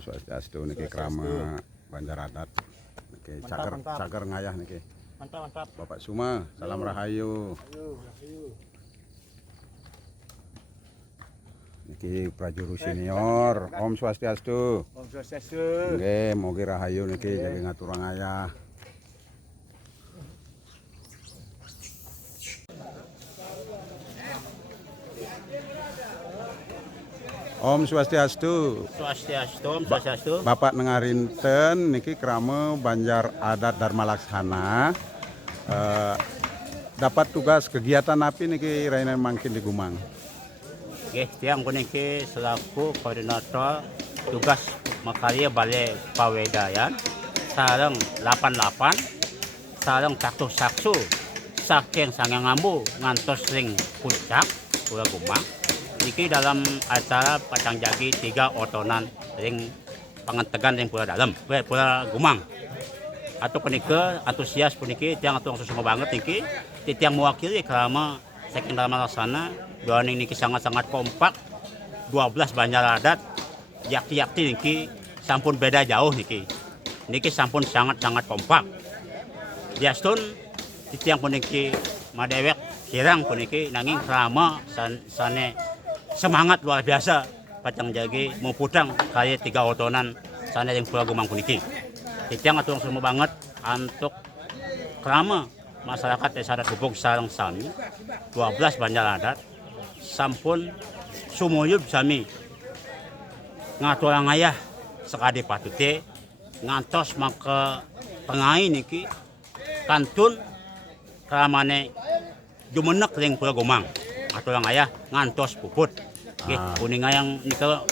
Swastiastu niki krama Banjar Adat niki cager ngayah niki. Mantap. Bapak Suma, salam rahayu. Niki prajuru senior, Om Swastiastu. Om Swastiastu. Nggih, mugi rahayu niki jadi ngaturang ayah. Om Swastiastu. Swastiastu, Om Swastiastu. Bapak nengarinten niki krama Banjar Adat Dharma Laksana. Dapat tugas kegiatan api niki Rainen mangkin di Gumang. Nggih, tiang puniki selaku koordinator tugas makarya Balai Pawedayan sareng 88 sareng saksu saking Sangang Ambu ngantos ring puncak Pulau Gumang. Niki dalam acara Pacang Jagi 3 otonan ring pangentegan ring Pulau Dalam, Pulau Gumang. Atau puniki antusias puniki tiang atuh susung banget niki tiang mewakili karena saking Dharma Laksana doaning niki sangat-sangat kompak 12 Banjar Adat yakti niki sampun beda jauh niki sampun sangat-sangat kompak diastun tiang puniki madewek kirang puniki nanging krama sane semangat luar biasa Pacang Jagi mau pudang kaya 3 otonan sana yang Pulau Gumang puniki tiang atuh semua banget untuk krama masyarakat desa adat Gubuk sareng sami 12 Banjar Adat sampun sumuyub sami ngaturang ayah sekadi patute ngantos maka pengai niki kantun kramane jumenek ring Pulau Gumang ngaturang ayah ngantos puput nggih kuning ayang nika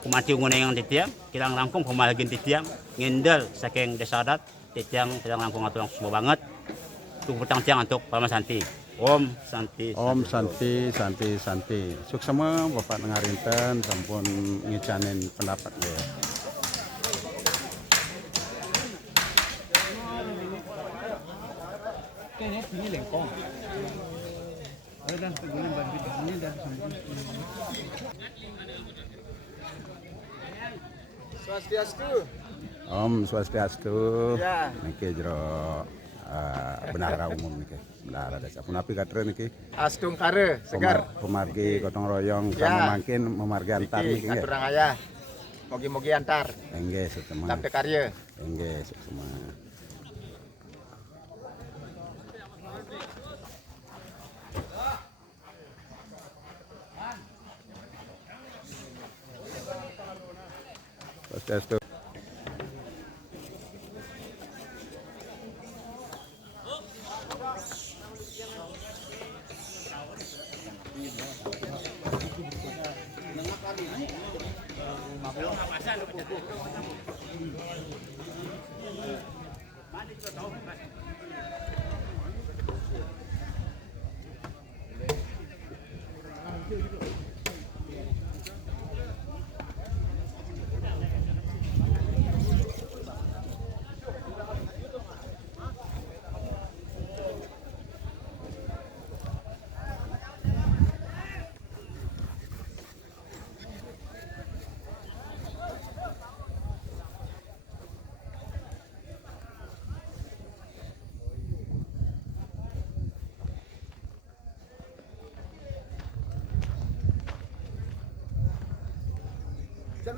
kumati ngunayang titiang kirang langkung pemalagin titiang ngindel saking desa adat titiang kirang langkung ngaturang semua banget petang tiang untuk Paman Santi. Om Santi. Om Santi. Suksema Bapak nengarinten sampun ngicanin pendapat ya. Ini lengkong. Dan kemudian bantu di sini dan sambung. Swastiastu. Om Swastiastu. Ya. Niki jero bendahara umum niki. Bendahara desa. Punapi katre niki. Astung kare segar. Pemargi gotong royong kama mangkin memargi antar niki nggih. Aturang ayah. Mogi-mogi antar. Nggih suksema. Sampai karya. Nggih suksema. Swastiastu.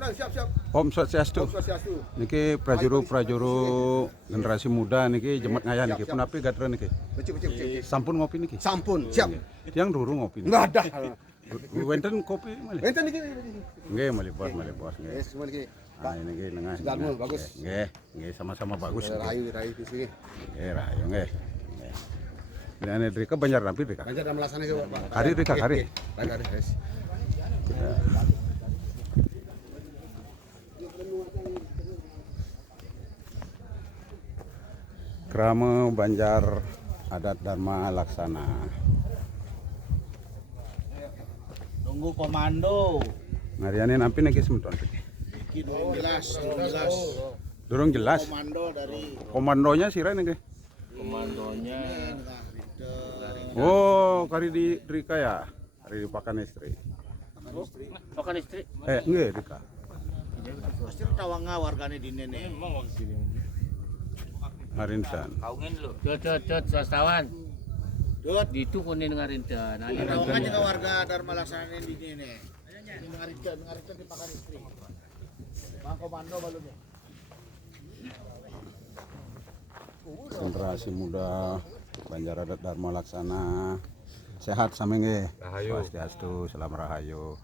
Siap. Om Swastiastu. Niki prajuru generasi muda niki jemet ngayah niki. Punapi gatre niki. Becik. Sampun ngopi niki. Sampun, siap. Tiang duru ngopi. Enggak ada. Wenten kopi malih. Enten niki. Nggih malih bos nggih. Yes, semua niki. Ah niki nengah. Segarmu bagus. Nggih sama-sama bagus. Rayu di sini. Nggih rayu nggih. Ini Rika Banjar Napi Rika. Banjar dalam melaksanakan itu, Pak. Kari Rika kari. Kari. Yes. Krama Banjar Adat Dharma Laksana. Tunggu komando. Ngarianin ampi niki sementon. Iki jelas. Durung jelas. Komando dari Komandonya sira niki. Komandonya Oh, kari di Rika ya. Kari di pakan istri. Pakan istri. Nggih Rika. Pasti tawanga wargane di nene. Ngarintan. Cot swastawan. Dut, Di itu kunin ngarinten. tawanga jeung warga Dharma Laksana di nene. Ini mengarita di pakan istri. Bang komando balunnya. Generasi muda Banjar Adat Dharma Laksana sehat samenge swastiastu salam rahayu.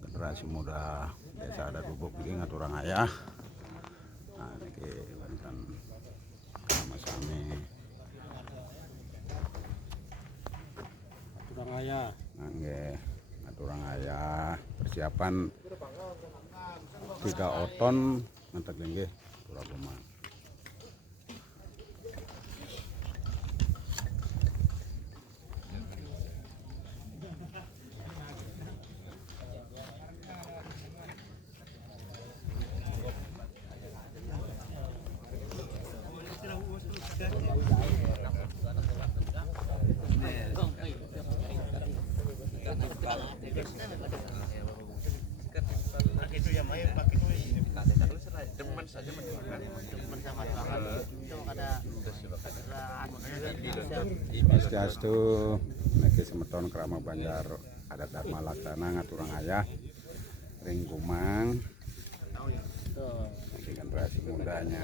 Generasi muda desa adat Bubuk iki ngaturang ayah. Nah niki wonten sama-sami Kurang ayah. nggih ngaturang ayah persiapan 3 oton ngantek nggih Puraboma. Swastiastu niki semeton krama Banjar Adat Dharma Laksana ngaturang ayah ring kumang niki generasi mudanya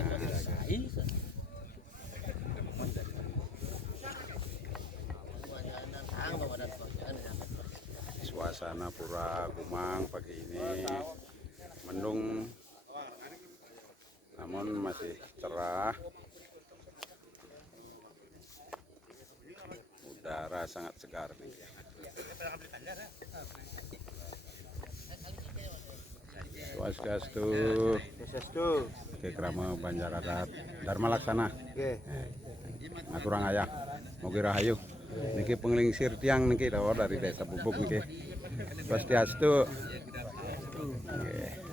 suasana pura Kumang pagi ini mendung namun masih cerah, udara sangat segar nih. Swastiastu ke krama Banjar Adat Dharma Laksana ngaturang ayah mugi rahayu niki penglingsir tiang niki dari desa Bubuk niki. Swastiastu. Nggih.